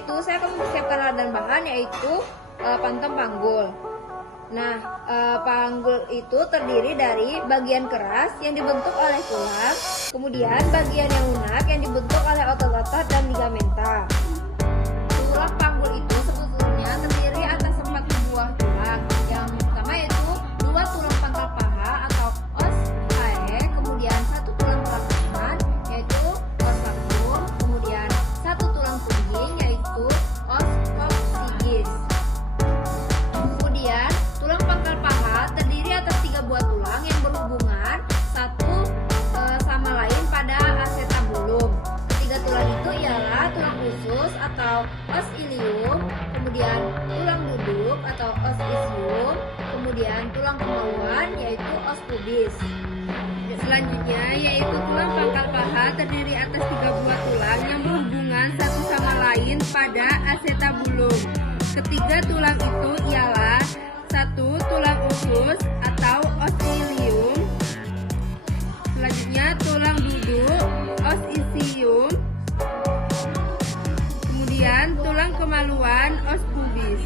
yaitu saya akan mempersiapkan alat dan bahan, yaitu pantem panggul. Nah, panggul itu terdiri dari bagian keras yang dibentuk oleh tulang, kemudian bagian yang lunak yang dibentuk oleh otot-otot dan ligamenta. Tulang panggul itu sebetulnya terdiri atas 4 buah tulang. Yang pertama yaitu 2 tulang pangkal paha atau os pae, kemudian 1 tulang pelakuan yaitu os sacrum, kemudian 1 tulang punggung yaitu os coccygeus. Kemudian tulang pangkal paha terdiri atas 3 buah tulang yang berhubungan satu sama lain pada acetabulum. Ketiga tulang itu ialah tulang usus atau os ilium, kemudian tulang duduk atau os ischium, kemudian tulang kemaluan yaitu os pubis. Selanjutnya yaitu tulang pangkal paha terdiri atas 3 buah tulang yang berhubungan satu sama lain pada acetabulum. Ketiga tulang itu ialah 1 tulang usus atau os ilium, selanjutnya tulang duduk os ischium, kemudian tulang kemaluan os pubis.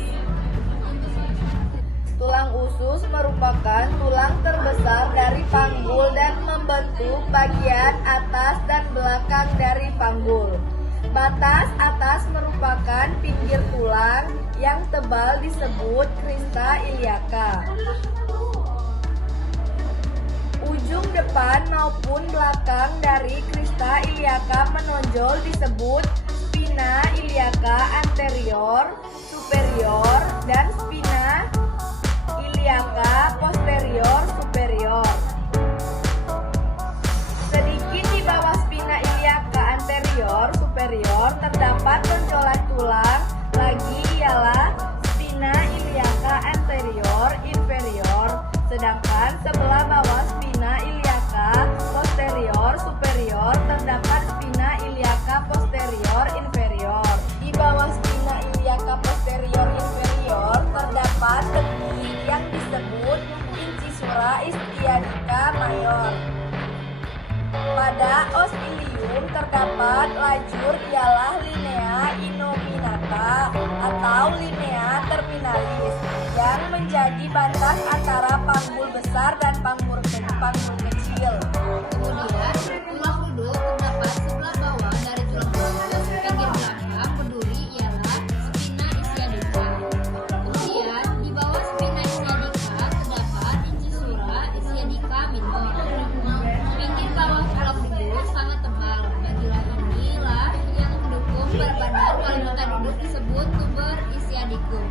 Tulang usus merupakan tulang terbesar dari panggul dan membentuk bagian atas dan belakang dari panggul. Batas atas merupakan pinggir tulang yang tebal disebut crista iliaca. Ujung depan maupun belakang dari crista iliaca menonjol disebut spina iliaca anterior, superior, dan spina iliaca posterior superior. Sedikit di bawah spina iliaca anterior superior terdapat tonjolan tulang lagi ialah spina iliaca anterior inferior, sedangkan sebelah bawah spina iliaca posterior superior terdapat spina iliaca posterior inferior. Di bawah spina iliaca posterior inferior terdapat tepi yang disebut incisura ischiadica major. Pada os ilium terdapat lajur ialah linea innominata atau linea terminalis yang menjadi batas antara panggul besar dan panggul kecil. Kemudian tulang duduk terdapat sebelah bawah dari tulang usus, pinggir belakang berduri ialah spina ischiadica. Kemudian di bawah spina ischiadica terdapat incisura ischiadica minor. Pinggir bawah tulang duduk sangat tebal. Bagian inilah yang mendukung badan wanita duduk disebut tuber ischiadicum.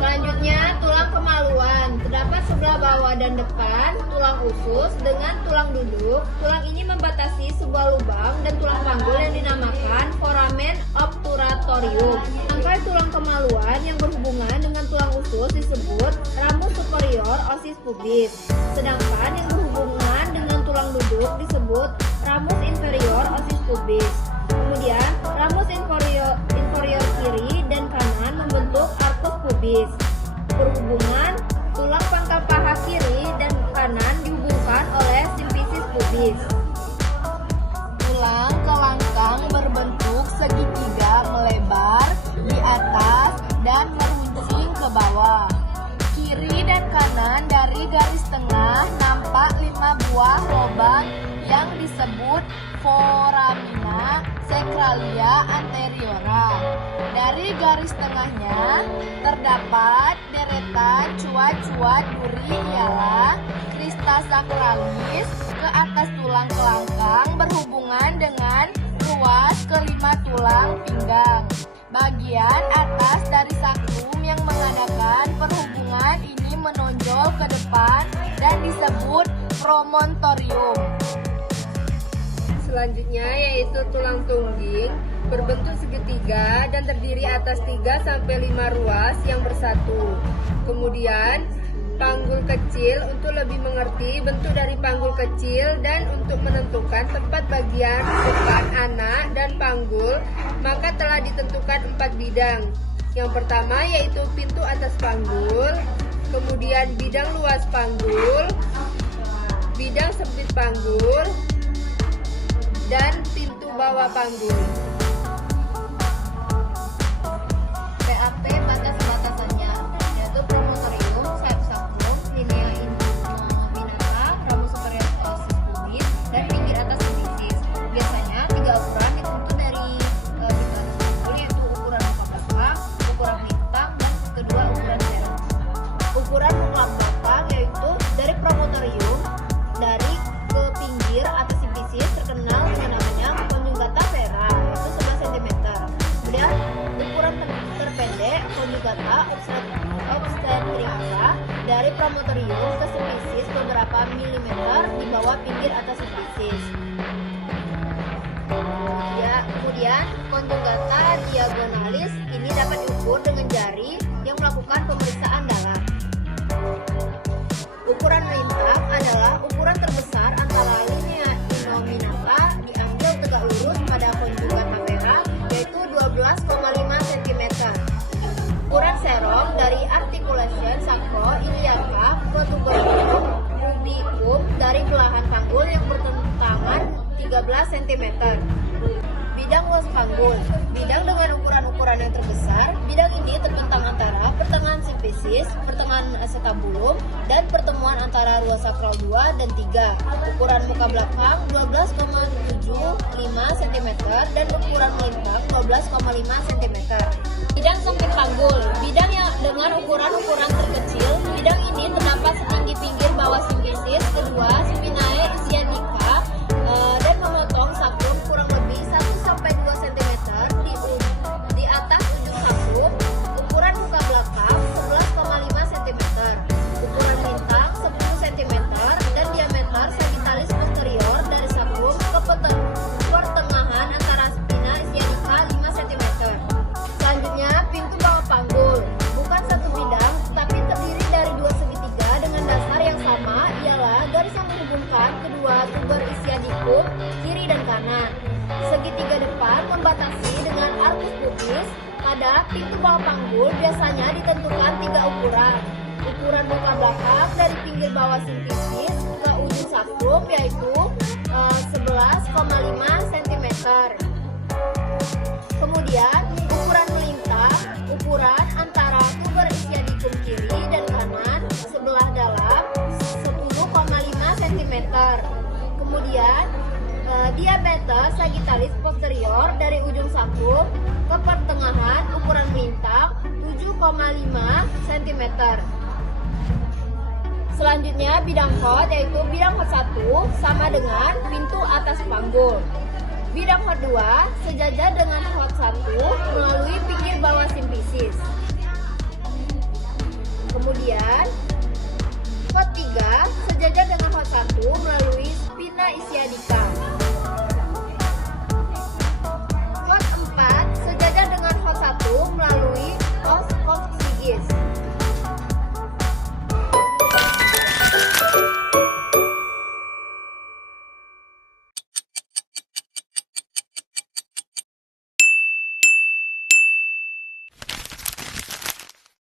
Selanjutnya tulang kemaluan terdapat sebelah bawah dan depan tulang usus dengan tulang duduk. Tulang ini membatasi sebuah lubang dan tulang panggul yang dinamakan foramen obturatorium. Rangkai tulang kemaluan yang berhubungan dengan tulang usus disebut ramus superior osis pubis, sedangkan yang berhubungan dengan tulang duduk disebut ramus inferior osis pubis. Kemudian ramus inferior kiri dan kanan membentuk arcus pubis. Berhubungan tulang pangkal paha kiri dan kanan dihubungkan oleh simfisis pubis. Tulang kelangkang berbentuk segitiga melebar di atas dan meruncing ke bawah. Kiri dan kanan dari garis tengah nampak 5 buah lubang yang disebut foramina sacralia anteriora. Dari garis tengahnya terdapat deretan cuat-cuat duri ialah crista sacralis ke atas tulang kelangkang berhubungan dengan ruas kelima tulang pinggang. Bagian atas dari sacrum yang mengadakan perhubungan ini menonjol ke depan dan disebut promontorium. Selanjutnya yaitu tulang tungging berbentuk segitiga dan terdiri atas 3-5 ruas yang bersatu. Kemudian panggul kecil untuk lebih mengerti bentuk dari panggul kecil dan untuk menentukan tempat bagian depan anak dan panggul, maka telah ditentukan 4 bidang. Yang pertama yaitu pintu atas panggul, kemudian bidang luas panggul, bidang sempit panggul, dan pintu bawah panggul. Conjugata obstetricata dari promotorium ke simplicis beberapa milimeter di bawah pinggir atas simplicis. Ya, kemudian conjugata diagonalis ini dapat diukur dengan jari yang melakukan pemeriksaan dalam. Ukuran lintang adalah ukuran terbesar antara linea innominata diambil tegak lurus pada conjugata merah, yaitu 12,5 cm. Ukuran serum dari articulation sacro-iliaca ke tuberculum pubicum dari belahan panggul yang bertentangan 13 cm. Bidang luas panggul. Bidang dengan ukuran-ukuran yang terbesar. Bidang ini terbentang antara pertengahan simplicis, pertengahan acetabulum, dan pertemuan antara ruas sakral 2 dan 3. Ukuran muka belakang 12,75 cm dan ukuran melintang 12,5 cm. Bidang sempit panggul. Bidang yang dengan ukuran-ukuran terkecil. Bidang ini terdapat setinggi pinggir bawah simplicis, kedua spinae ischiadica, dan memotong sakrum kurang lebih 1-2 cm di atas ujung sakrum. Ukuran muka belakang 11,5 cm, ukuran lintang 10 cm, dan diameter sagittalis posterior dari sakrum ke pertengahan antara spina ischiadica 5 cm. Selanjutnya, pintu bawah panggul. Bukan satu bidang, tetapi terdiri dari dua segitiga dengan dasar yang sama, ialah garis yang menghubungkan kedua tuber ischiadicum kiri dan kanan. Segitiga depan membatasi dengan arcus pubis. Pada pintu bawah panggul biasanya ditentukan 3 ukuran. Ukuran muka belakang dari pinggir bawah simplicis ke ujung sakrum yaitu 11,5 cm. Kemudian ukuran melintang, ukuran antara tuber ischiadicum kiri dan kanan sebelah dalam 10,5 cm. Kemudian diameter sagittalis posterior dari ujung sakrum ke pertengahan ukuran melintang 7,5 cm. Selanjutnya bidang hot, yaitu bidang hot 1 sama dengan pintu atas panggul. Bidang hot 2 sejajar dengan hot 1 melalui pinggir bawah simplicis. Kemudian hot 3 sejajar dengan hot 1 melalui